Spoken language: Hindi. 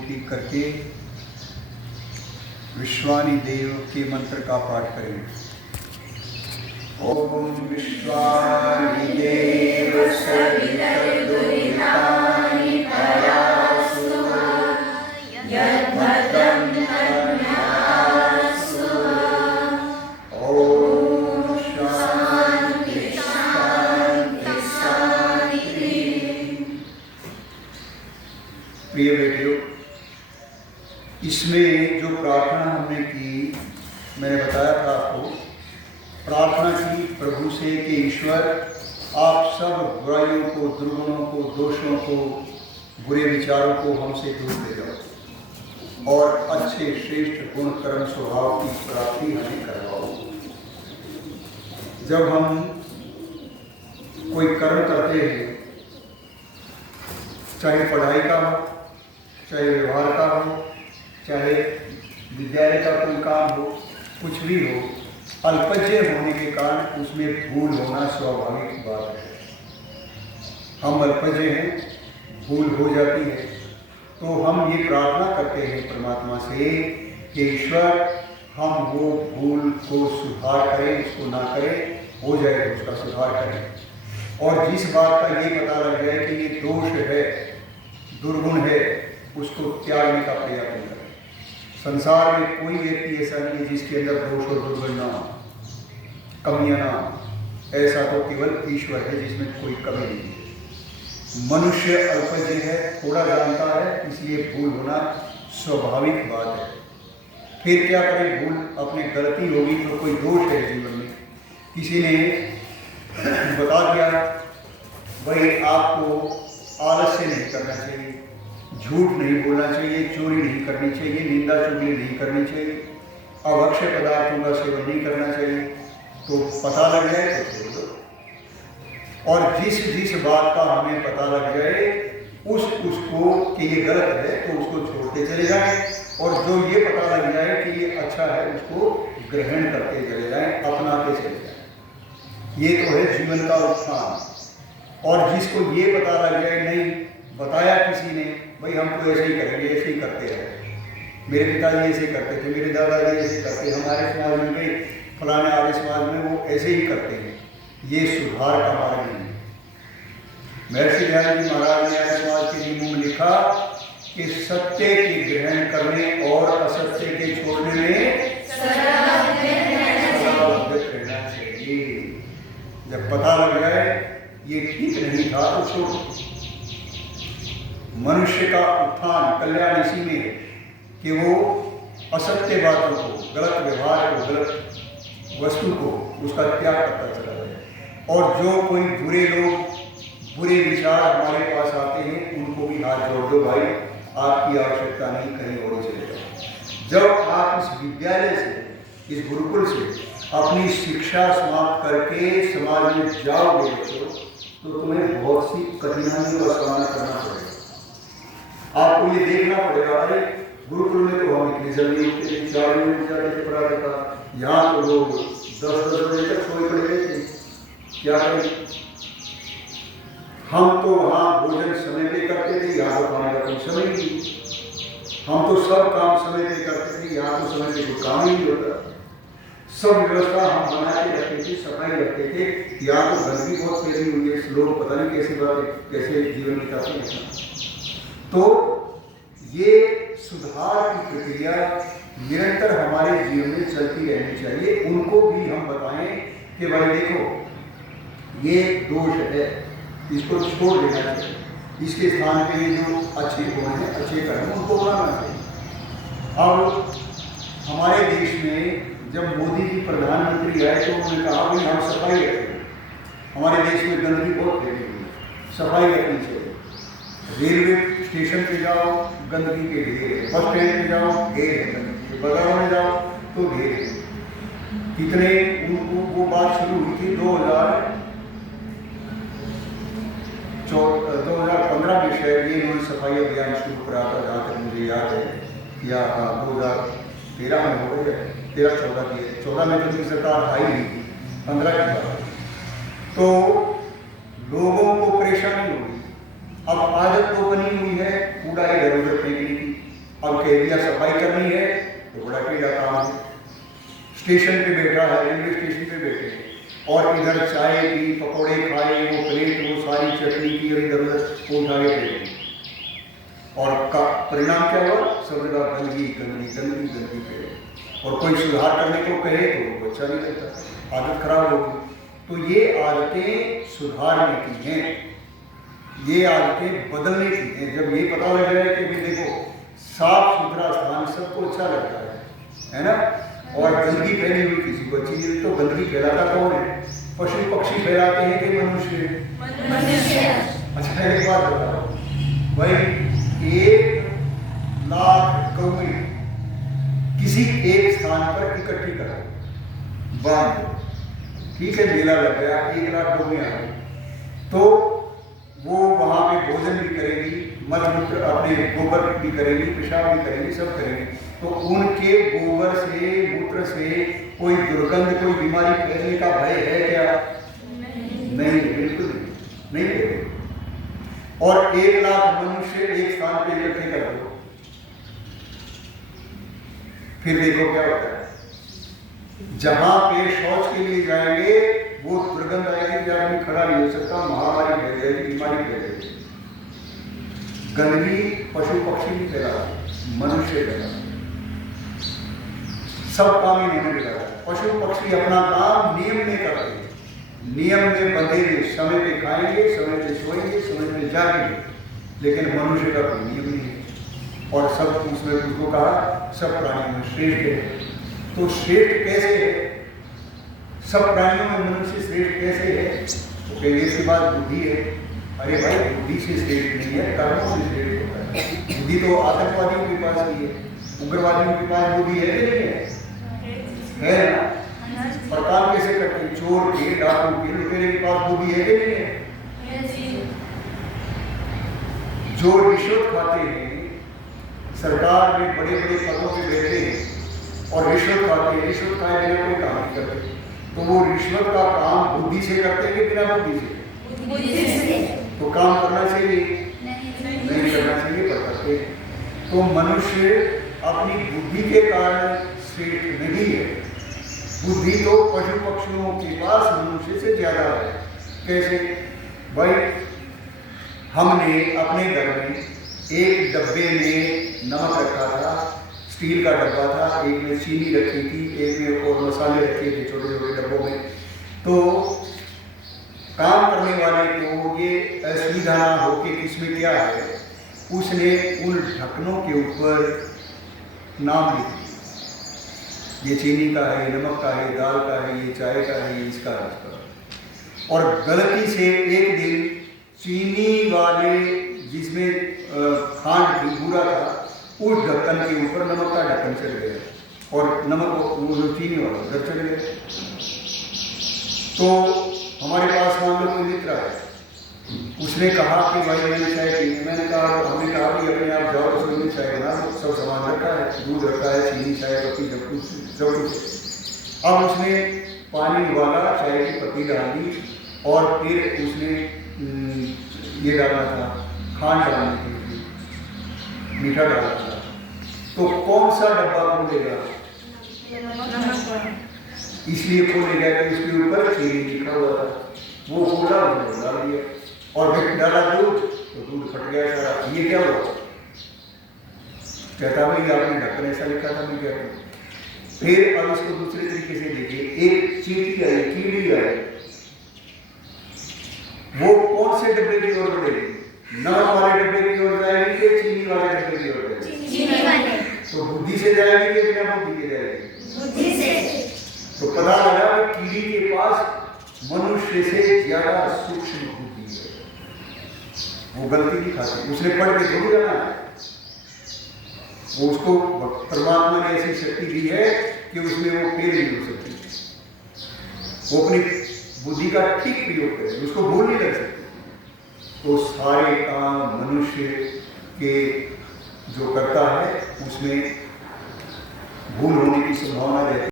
ठीक करके विश्वानि देव के मंत्र का पाठ करेंगे। ओम विश्वानि देव सवितर्दुहितानि परासु यद्भद्रं तन्यासु। ओम शांति शांति शांति। प्रिय बेटियों, इसमें जो प्रार्थना हमने की, मैंने बताया था आपको, प्रार्थना की प्रभु से कि ईश्वर आप सब बुराइयों को, दुर्गुणों को, दोषों को, बुरे विचारों को हमसे दूर ले जाओ और अच्छे श्रेष्ठ गुण कर्म स्वभाव की प्राप्ति हमें करवाओ। जब हम कोई कर्म करते हैं, चाहे पढ़ाई का हो, चाहे व्यवहार का हो, चाहे विद्यालय का कोई काम हो, कुछ भी हो, अल्पज्ञ होने के कारण उसमें भूल होना स्वाभाविक बात है। हम अल्पज्ञ हैं, भूल हो जाती है, तो हम ये प्रार्थना करते हैं परमात्मा से कि ईश्वर हम वो भूल को सुधार करें, उसको ना करें, हो जाए तो उसका सुधार करें। और जिस बात का ये पता लग जाए कि ये दोष है, दुर्गुण है, उसको त्यागने का प्रयत्न करें। संसार में कोई व्यक्ति ऐसा नहीं है जिसके अंदर दोष और दुर्गुण ना हो, कमियां ना हो। ऐसा तो केवल ईश्वर है जिसमें कोई कमी नहीं है। मनुष्य अल्पज्ञ है, थोड़ा जानता है, इसलिए भूल होना स्वाभाविक बात है। फिर क्या करें, भूल अपनी गलती होगी तो कोई दोष है जीवन में, किसी ने बता दिया भाई आपको आलस्य नहीं करना चाहिए, झूठ नहीं बोलना चाहिए, चोरी नहीं करनी चाहिए, निंदा चुगली नहीं करनी चाहिए, अभक्ष्य पदार्थों का सेवन नहीं करना चाहिए, तो पता लग जाए तो छोड़ दो। और जिस बात का हमें पता लग जाए उसको कि ये गलत है तो उसको छोड़ते चले जाएं, और जो ये पता लग जाए कि ये अच्छा है उसको ग्रहण करते चले जाएं, अपनाते चले जाएं। ये तो है जीवन का उत्थान। और जिसको ये पता लग जाए, नहीं बताया किसी ने, भाई हम तो ऐसे ही करेंगे, ऐसे ही करते हैं, मेरे पिताजी ऐसे करते थे, मेरे दादाजी ऐसे करते, हमारे समाज में भी फलाने आगे समाज में वो ऐसे ही करते हैं, ये सुधार का मार्ग नहीं है। महर्षि दयानंद जी महाराज ने आर्य समाज के नियमों में लिखा कि सत्य के ग्रहण करने और असत्य के छोड़ने में रहना चाहिए। जब पता लग जाए ये ठीक नहीं था तो छोड़ो। मनुष्य का उत्थान, कल्याण इसी में है कि वो असत्य बातों को, गलत व्यवहार को, गलत वस्तु को, उसका त्याग करता चला जाए। और जो कोई बुरे लोग, बुरे विचार हमारे पास आते हैं, उनको भी हाथ जोड़ दो, भाई आपकी आवश्यकता नहीं, कहीं और चले जाओ। जब आप इस विद्यालय से, इस गुरुकुल से अपनी शिक्षा समाप्त करके समाज में जाओगे तो तुम्हें बहुत सी कठिनाइयों का सामना करना पड़ेगा। आपको ये देखना पड़ेगा, अरे गुरुकुल में तो हम इतनी जल्दी उठते थे, 4 बजे उठ जाते थे पढ़ाते था, यहाँ तो लोग 10 बजे तक सोए पड़े थे, क्या करें। हम तो वहाँ भोजन समय पे करते थे, यहाँ तो खाने का कोई समय नहीं। हम तो सब काम समय पे करते थे, यहाँ तो समय पे कोई काम ही नहीं होता। सब व्यवस्था हम बना के रखते थे, सफाई रखते थे, यहाँ तो गंदगी बहुत फैली हुई है, लोग पता नहीं कैसे जीवन बिताते हैं। तो ये सुधार की प्रक्रिया निरंतर हमारे जीवन में चलती रहनी चाहिए। उनको भी हम बताएं कि भाई देखो ये दोष है, इसको छोड़ देना चाहिए, इसके स्थान पे जो अच्छे गुण हैं, अच्छे कर्म, उनको बनाना चाहिए। अब हमारे देश में जब मोदी जी प्रधानमंत्री आए तो उन्होंने कहा भाई हम सफाई रखेंगे, हमारे देश में गंदगी बहुत फैली हुई है, सफाई रखनी चाहिए। रेलवे स्टेशन पे जाओ गंदगी के ढेर, बस स्टैंड पे जाओ ढेर है गंदगी, बाजारों में जाओ तो ढेर है। कितने उनको वो बात शुरू हुई थी 2015 में शायद ये उन्होंने सफाई अभियान शुरू करा था, जहाँ तक मुझे याद है, या 2013 में हो गया, 13-14 की है, 14 में तो सरकार आई नहीं थी, 15 की बात। तो लोगों को परेशानी होगी। अब आदत तो बनी हुई है कूड़ा इधर उधर फेंकने की, अब कह दिया सफाई करनी है तो बड़ा टेढ़ा काम है। स्टेशन पे बैठा है, रेलवे स्टेशन पे बैठे और इधर चाय पी, पकौड़े खाए, वो प्लेट वो सारी चटनी की और इधर उधर उठा के फेंक, और का परिणाम क्या हुआ? सब जगह गंदगी गंदगी गंदगी गंदगी पे। और कोई सुधार करने को कहे तो वो अच्छा नहीं लगता, आदत खराब होगी। तो ये आदतें सुधारने की हैं, ये आदतें बदलने की हैं। जब ये पता लग जाए कि भी देखो साफ सुथरा स्थान सबको अच्छा लगता है ना, और गंदगी फैली हुई किसी को अच्छी नहीं। तो गंदगी फैलाता कौन है? पशु पक्षी फैलाते हैं कि मनुष्य? अच्छा एक बात बताओ भाई, 1,00,000 कौवे किसी एक स्थान पर इकट्ठी करो, बांध दो, ठीक है, मेला लग गया, 1,00,000 कौवे आ गई, तो वो वहां पे भोजन भी करेगी, मल मूत्र अपने गोबर भी करेगी, पेशाब भी करेगी, सब करेगी। तो उनके गोबर से मूत्र से कोई दुर्गंध कोई बीमारी फैलने का भय है क्या? नहीं, बिल्कुल नहीं है। और 1,00,000 मनुष्य एक स्थान पे इकट्ठे कर दो, फिर देखो क्या होता है। जहां पे शौच के लिए जाएंगे वो दुर्गंध आएगी कि आदमी खड़ा नहीं हो सकता, महामारी फैल जाएगी, बीमारी फैल जाएगी। गंदगी पशु पक्षी नहीं फैला, मनुष्य फैला, सब काम इन्होंने बिगाड़ा। पशु पक्षी अपना काम नियम में करते हैं, नियम में बंधेंगे, समय पे खाएंगे, समय पे सोएंगे, समय पे जागेंगे, लेकिन मनुष्य का कोई नियम नहीं है। और सब उसमें उसको कहा सब प्राणियों में श्रेष्ठ है। तो श्रेष्ठ कैसे है? सब प्राणियों में मनुष्य श्रेष्ठ कैसे है? तो कहेंगे इसके बाद बुद्धि है। अरे भाई बुद्धि से श्रेष्ठ नहीं है, कर्मों से श्रेष्ठ होता है। बुद्धि तो आतंकवादियों के पास भी है, उग्रवादियों के पास बुद्धि है कि नहीं है? है ना? और काम कैसे करते हैं? चोर के, डाकू के, लुटेरे के पास बुद्धि है कि नहीं है? जो रिश्वत खाते हैं, सरकार में बड़े बड़े पदों पे बैठे हैं और रिश्वत खाते हैं, रिश्वत खाए बिना कोई काम नहीं करते, तो वो रिश्वत का काम बुद्धि से करते हैं कि बिना बुद्धि से? बुद्धि से। तो काम करना चाहिए? नहीं करना चाहिए, पर करते हैं। तो मनुष्य अपनी बुद्धि के कारण श्रेष्ठ नहीं है। बुद्धि तो पशु पक्षियों के पास मनुष्य से ज्यादा है। कैसे भाई? हमने अपने घर में एक डब्बे में नमक रखा था, स्टील का डब्बा था, एक में चीनी रखी थी, एक में और मसाले रखे थे छोटे छोटे डब्बों में। तो काम करने वाले को ये असुविधा ना हो कि इसमें क्या है, उसने उन ढक्कनों के ऊपर नाम लिख दिया, ये चीनी का है, नमक का है, दाल का है, ये चाय का है, ये इसका है, इसका। और गलती से एक दिन चीनी वाले जिसमें खांड थी, बूरा था, उस ढक्कन के ऊपर नमक का ढक्कन चल गया और नमक वो जो चीनी वाला उधर चल गया। तो हमारे पास मान लो कोई मित्र है, उसने कहा कि भाई मैंने चाय पी। मैंने कहा, हमने कहा कि अपने आप जाओ रसोई में चाय बना, सब सामान रखा है, दूध रखा है, चीनी, चाय पत्ती, सब कुछ। अब उसने पानी उबाला, चाय की पत्ती डाल दी और फिर उसने ये डाला था, खांड डालने के लिए, मीठा डाला था। तो कौन सा डब्बा खोलेगा? इसलिए खोलेगा कि उसके ऊपर चीनी लिखा हुआ था। वो खोला, उसने डाल दिया और फिर डाला दूध, तो दूध फट गया सारा। ये क्या हुआ? कहता भाई आपने ढक्कन ऐसा लिखा था, मैं क्या करूं? फिर अब इसको दूसरे तरीके से देखिए, एक चींटी आई, कीड़ी आई, वो कौन से डब्बे की ओर बढ़ेगी? नमक वाले डब्बे की ओर जाएगी कि चीनी वाले डब्बे की ओर जाएगी? चीनी वाले। तो बुद्धि से जाएगी कि बिना बुद्धि के जाएगी? बुद्धि से। तो पता लगा कि कीड़ी के पास मनुष्य से ज्यादा सूक्ष्म बुद्धि है, वो गलती नहीं खाती, उसने पढ़ के थोड़ी जाना है। वो उसको परमात्मा ने ऐसी शक्ति दी है कि उसमें वो फेल नहीं हो सकती, वो अपनी बुद्धि का ठीक प्रयोग करे, उसको भूल नहीं लग सकती। तो सारे काम मनुष्य के जो करता है उसमें भूल होने की संभावना रहती है।